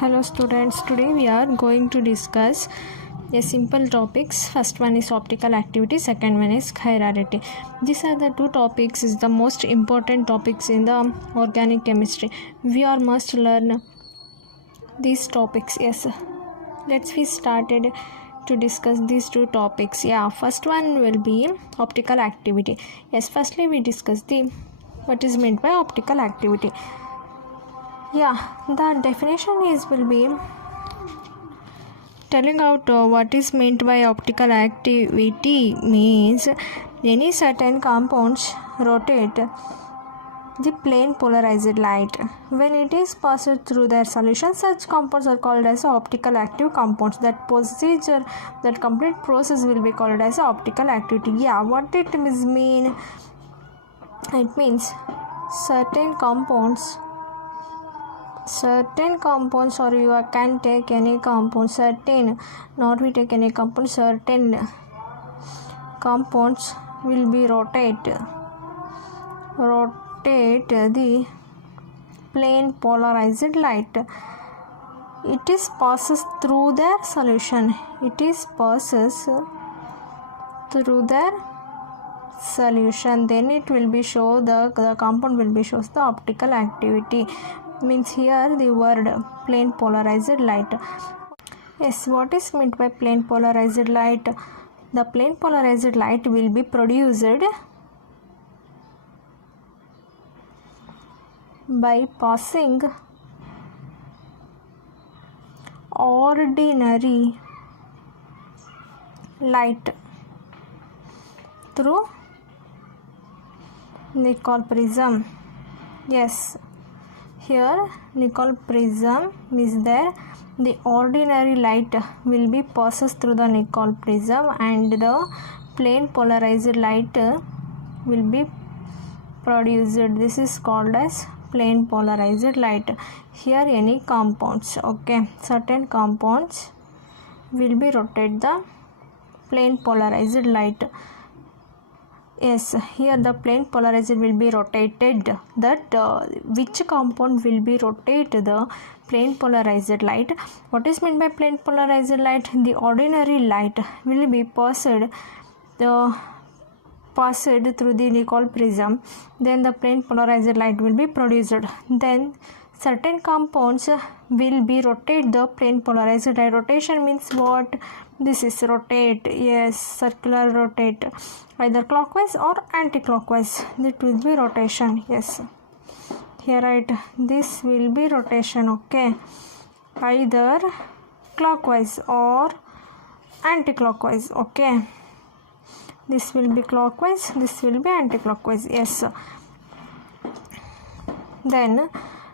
Hello students, today we are going to discuss a simple topics. First one is optical activity, second one is chirality. These are the two topics is the most important topics in the organic chemistry. We are must learn these topics. Yes, let's be started to discuss these two topics. First one will be optical activity. Yes, firstly we discuss the what is meant by optical activity. The definition will be telling out what is meant by optical activity means any certain compounds rotate the plane polarized light. When it is passed through their solution, such compounds are called as optical active compounds. That complete process will be called as optical activity. What it mean? It means certain compounds, or you can take any compound, certain compounds will be rotate the plane polarized light. It is passes through their solution. Then it will be show the compound will be shows the optical activity. Means here the word plane polarized light. Yes, what is meant by plane polarized light? The plane polarized light will be produced by passing ordinary light through Nicol prism. Yes, here Nicol prism is there. The ordinary light will be passes through the Nicol prism and the plane polarized light will be produced. This is called as plane polarized light. Here any compounds, certain compounds will be rotate the plane polarized light. Yes, here the plane polarized will be rotated. Which compound will be rotate the plane polarized light? What is meant by plane polarized light? The ordinary light will be passed through the Nicol prism. Then the plane polarized light will be produced. Then certain compounds will be rotate the plane polarized light. Rotation means what? This is rotate. Yes, circular rotate, either clockwise or anti-clockwise. It will be rotation. Yes, here right, this will be rotation. Either clockwise or anti-clockwise. This will be clockwise, this will be anti-clockwise. Yes, then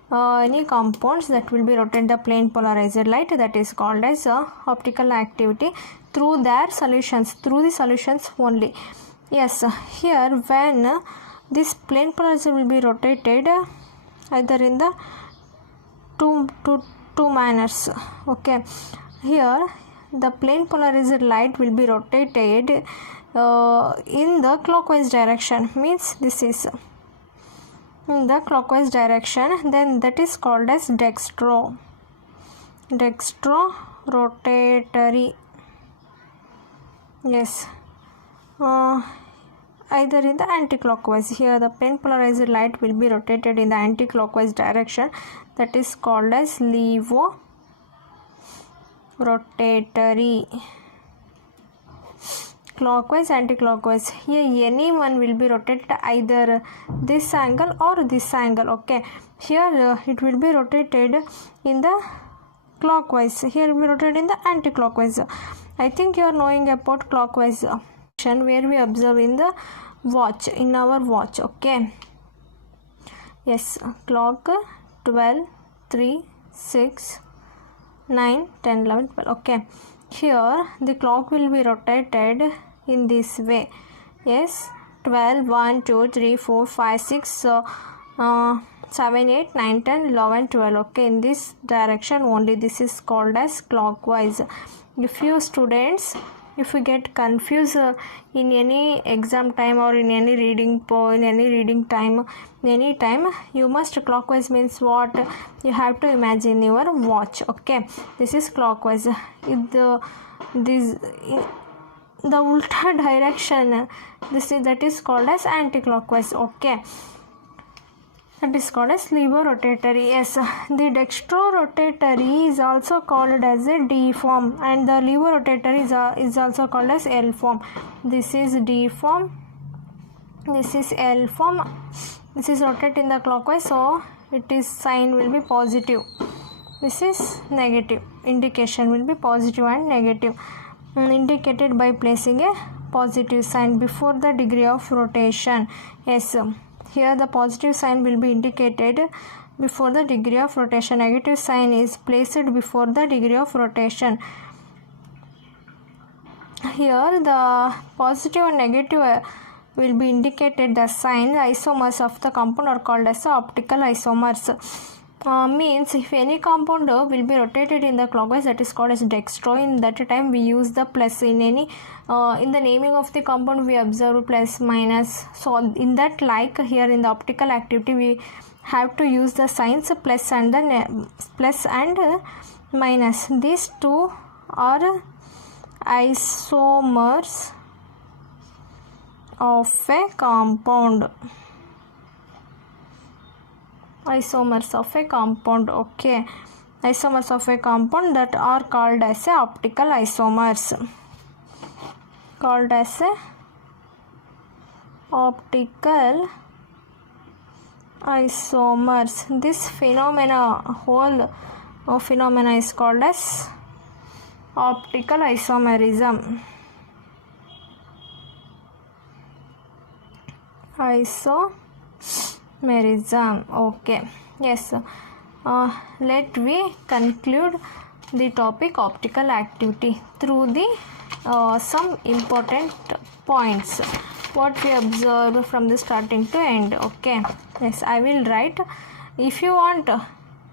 any compounds that will be rotate the plane polarized light, that is called as optical activity through their solutions, through the solutions only. Yes, here when this plane polarized will be rotated either in the two manners. Here the plane polarized light will be rotated in the clockwise direction, means this is in the clockwise direction, then that is called as dextrorotatory. Yes, either in the anti-clockwise. Here the plane polarized light will be rotated in the anti-clockwise direction, that is called as leavorotatory. Clockwise, anti-clockwise. Here any one will be rotated either this angle or this angle. Here it will be rotated in the clockwise. Here it will be rotated in the anti-clockwise. I think you are knowing about clockwise where we observe in the watch, in our watch. Yes, clock 12, 3, 6, 9, 10, 11, 12. Here the clock will be rotated in this way. Yes, 12, 1, 2, 3, 4, 5, 6, 7, 8, 9, 10, 11, 12. In this direction only. This is called as clockwise. If you students if you get confused in any exam time or in any reading time, anytime, you must clockwise means what? You have to imagine your watch. Okay, this is clockwise. If the ulta direction, that is called as anti-clockwise. Okay, that is called as leavorotatory. Yes, the dextrorotatory is also called as a D form, and the leavorotatory is also called as L form. This is D form, this is L form. This is rotate in the clockwise, so it is sign will be positive. This is negative. Indication will be positive and negative, indicated by placing a positive sign before the degree of rotation. Yes, here the positive sign will be indicated before the degree of rotation. Negative sign is placed before the degree of rotation. Here the positive and negative will be indicated. The sign isomers of the compound are called as optical isomers. Means if any compound will be rotated in the clockwise, that is called as dextro. In that time we use the plus in any in the naming of the compound we observe plus minus. So in that, like here in the optical activity, we have to use the signs plus and the plus and minus. These two are isomers of a compound. Isomers of a compound. Okay, isomers of a compound that are called as a optical isomers. Called as a optical isomers. This whole phenomena is called as optical isomerism. Isomerism. Okay, yes. Let we conclude the topic optical activity through the some important points what we observe from the starting to end. Okay, yes, I will write. If you want,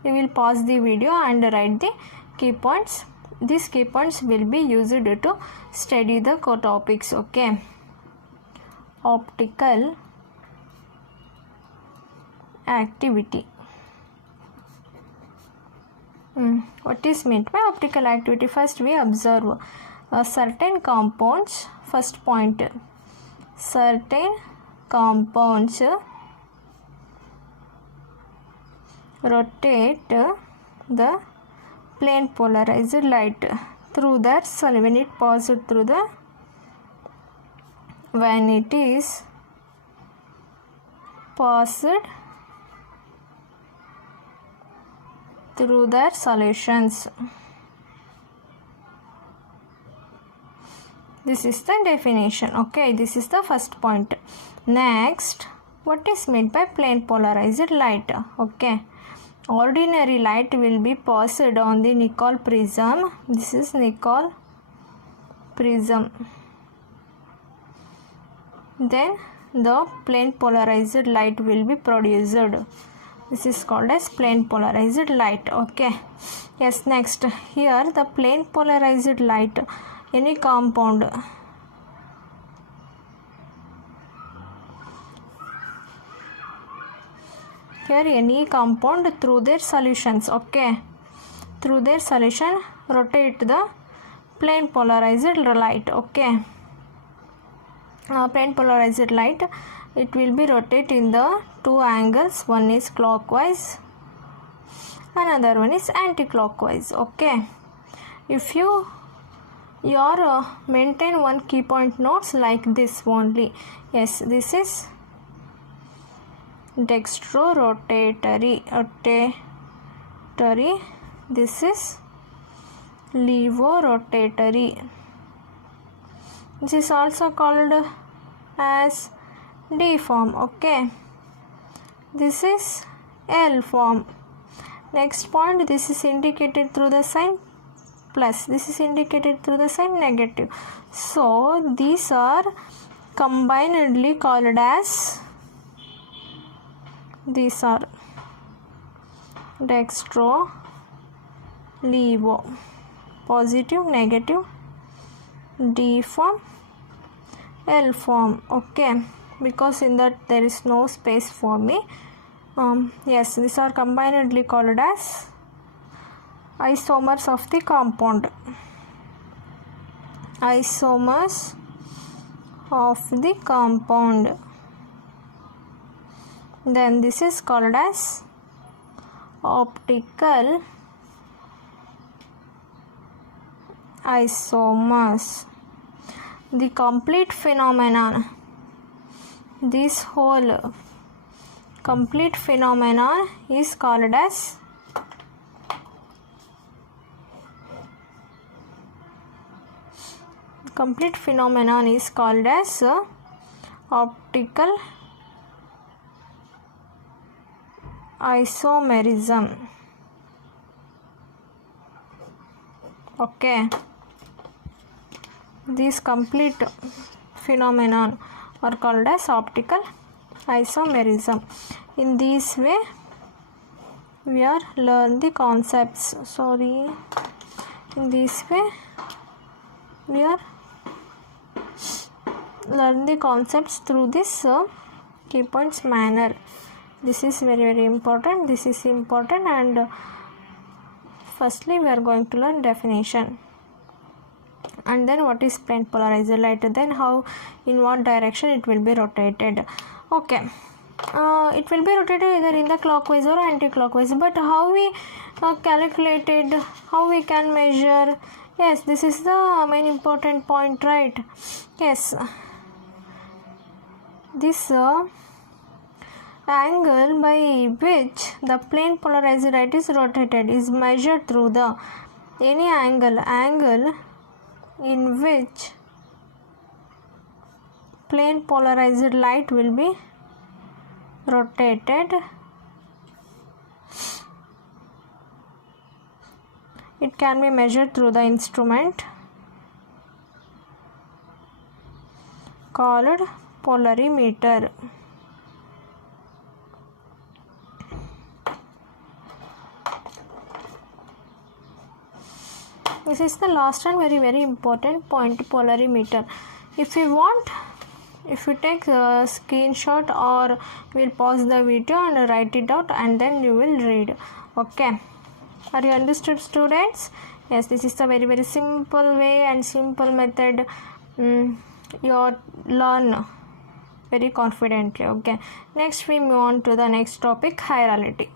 you will pause the video and write the key points. These key points will be used to study the core topics. Okay, optical activity. What is meant by optical activity? First we observe certain compounds. First point, certain compounds rotate the plane polarized light through that when it passes through the when it is passed through their solutions. This is the definition. Okay, this is the first point. Next, what is meant by plane polarized light? Okay, ordinary light will be passed on the Nicol prism. This is Nicol prism. Then the plane polarized light will be produced. This is called as plane polarized light. Okay, yes. Next, here the plane polarized light, any compound here, any compound through their solutions. Okay, through their solution rotate the plane polarized light. Okay, plane polarized light, it will be rotate in the two angles. One is clockwise, another one is anti-clockwise. Okay, if you maintain one key point notes like this only. Yes, this is dextrorotatory. This is leavorotatory. This is also called as D form. Okay, this is L form. Next point, this is indicated through the sign plus, this is indicated through the sign negative. So these are combinedly called as, these are dextro, levo, positive, negative, D form, L form. Okay, because in that there is no space for me. Yes, these are combinedly called as isomers of the compound. Isomers of the compound. Then this is called as optical isomers. The complete phenomenon, this whole complete phenomenon is called as optical isomerism. Okay, these complete phenomenon are called as optical isomerism. In this way we are learn the concepts. In this way we are learn the concepts through this key points manner. This is very important. This is important. And firstly we are going to learn definition, and then what is plane polarized light, then how, in what direction it will be rotated. Okay, it will be rotated either in the clockwise or anti-clockwise, but how we calculated, how we can measure? Yes, this is the main important point, right? Yes, this angle by which the plane polarized light is rotated is measured through the any angle in which plane polarized light will be rotated. It can be measured through the instrument called polarimeter. This is the last and very important point, polarimeter. If you want, if you take a screenshot, or we'll pause the video and write it out, and then you will read. Okay, are you understood, students? Yes, this is a very simple way and simple method. You learn very confidently. Okay, next we move on to the next topic, chirality.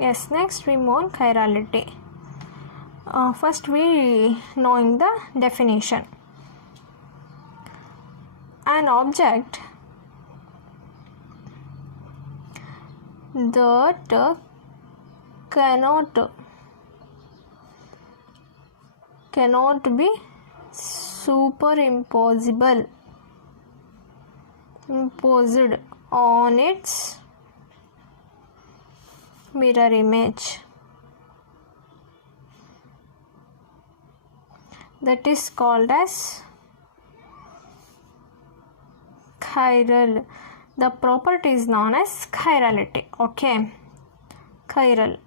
Yes, next we move on chirality. First we knowing the definition. An object that cannot be imposed on its mirror image, that is called as chiral. The property is known as chirality. Okay, chiral.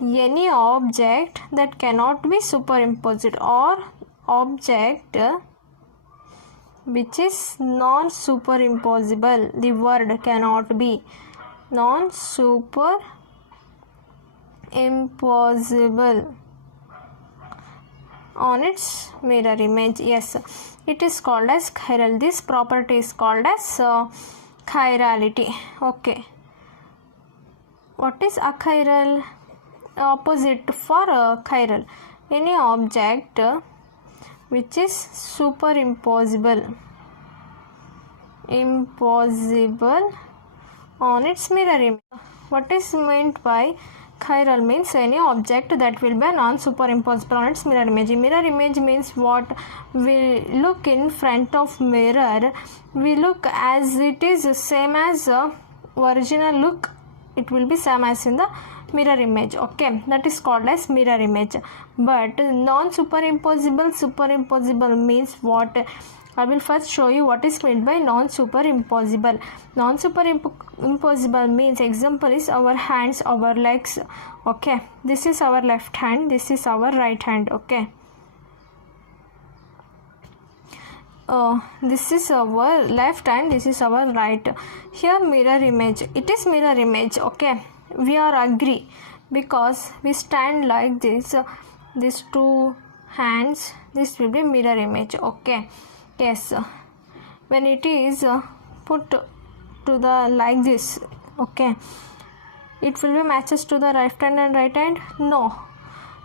Any object that cannot be superimposed, or object which is non-superimposable. The word cannot be non-superimposable on its mirror image. Yes, it is called as chiral. This property is called as chirality. Okay, what is achiral? Opposite for chiral. Any object which is superimposable on its mirror image. What is meant by chiral? Means any object that will be non-superimposable on its mirror image. Mirror image means what? We look in front of mirror, we look as it is same as original look, it will be same as in the mirror image. Okay, that is called as mirror image. But superimposable means what? I will first show you what is meant by non-superimposable. Non-superimposable means, example is our hands, our legs. Okay, this is our left hand, this is our right hand. Okay, this is our left and this is our right. Here mirror image, it is mirror image. Okay, we are agree because we stand like this, these two hands, this will be mirror image. Okay, yes, when it is put to the like this, okay, it will be matches to the left hand and right hand? No.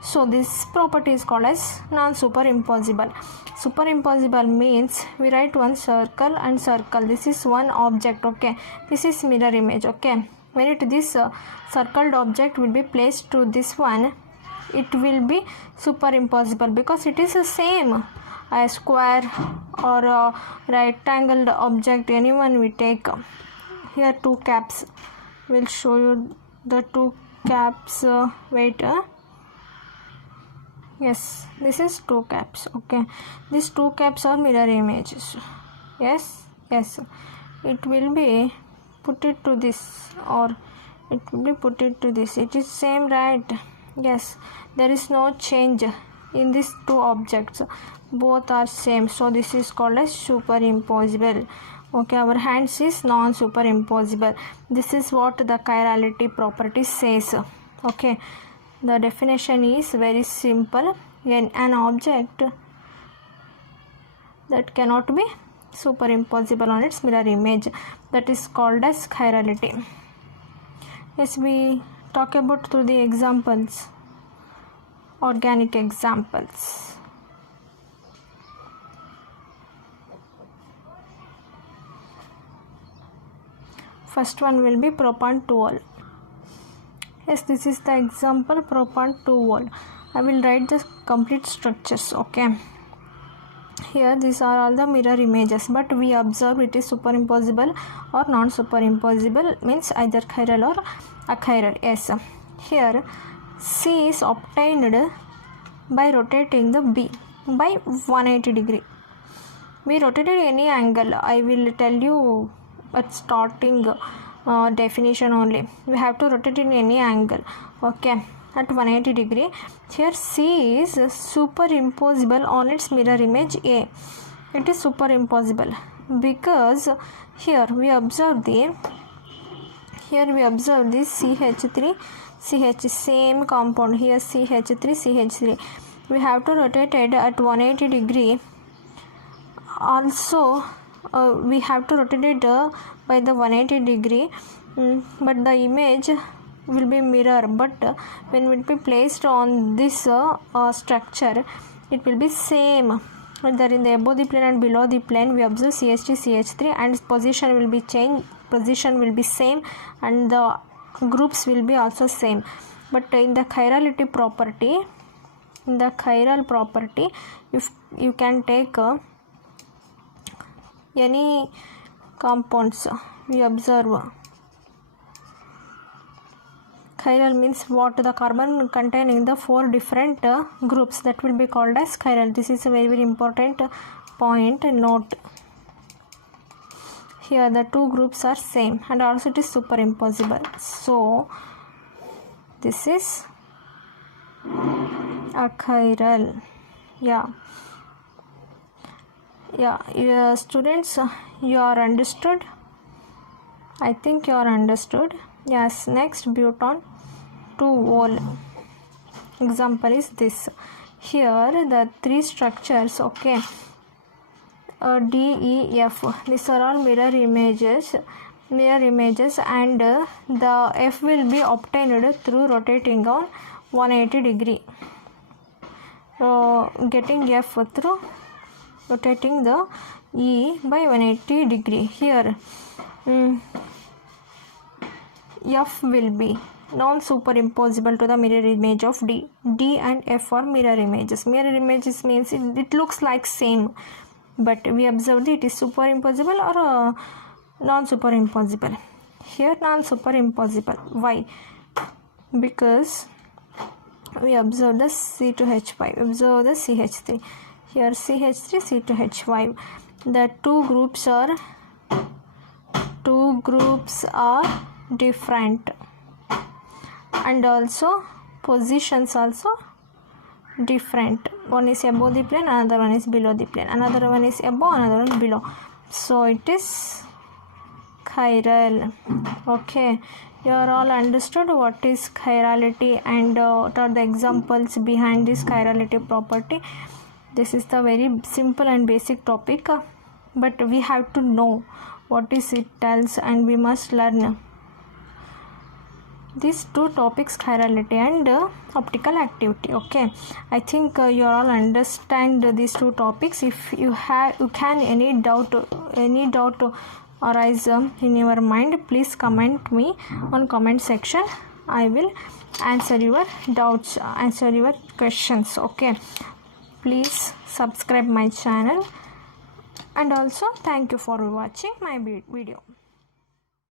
So this property is called as non-superimposable. Superimposable means we write one circle and circle. This is one object. Okay, this is mirror image. Okay, when this circled object will be placed to this one, it will be superimposable because it is the same. A square or a rectangled object, anyone we take. Here two caps. We'll show you the two caps. Yes, this is two caps. Okay, these two caps are mirror images. Yes, it will be put it to this or it will be put it to this. It is same, right? Yes, there is no change in these two objects, both are same, so this is called as superimposable. Okay, our hands is non-superimposable. This is what the chirality property says. Okay, the definition is very simple. When an object that cannot be superimposable on its mirror image, that is called as chirality. Yes, we talk about through the examples, organic examples. First one will be propan-2-ol. Yes, this is the example, propan-2-ol. I will write the complete structures. Okay, here these are all the mirror images, but we observe it is superimposable or non-superimposable, means either chiral or achiral. Yes, here C is obtained by rotating the B by 180 degree. We rotated any angle. I will tell you at starting definition only. We have to rotate in any angle. Okay, at 180 degree. Here C is superimposable on its mirror image A. It is superimposable because here we observe this CH3 CH, same compound. Here CH3 CH3. We have to rotate it at 180 degree. Also we have to rotate it by the 180 degree, but the image will be mirror, but when it will be placed on this structure, it will be same. Whether in the above the plane and below the plane, we observe CH3 CH3 and position will be changed, position will be same, and the groups will be also same. But in the chirality property, in the chiral property, if you can take any compounds, we observe chiral means what? The carbon containing the 4 different groups, that will be called as chiral. This is a very important point. Note here the two groups are same and also it is superimposable. So this is a chiral. Students, you are understood? I think you are understood. Yes, next butan-2-ol example is this. Here the three structures, okay, D, E, F, these are all mirror images, and the F will be obtained through rotating on 180 degree. Getting F through rotating the E by 180 degree. Here F will be non-superimposable to the mirror image of D. D and F are mirror images. Mirror images means it looks like same, but we observed it is superimposable or non-superimposable. Here non-superimposable. Why? Because we observe the C2H5, observe the CH3. Here CH3, C2H5. The two groups are different, and also positions also different. One is above the plane, another one is below the plane, another one is above, another one below. So it is chiral. Okay, you are all understood what is chirality and what are the examples behind this chirality property. This is the very simple and basic topic, but we have to know what is it tells, and we must learn these two topics, chirality and optical activity. Okay, I think you all understand these two topics. If you can any doubt arise in your mind, please comment me on comment section. I will answer your doubts, answer your questions. Okay, please subscribe my channel, and also thank you for watching my video.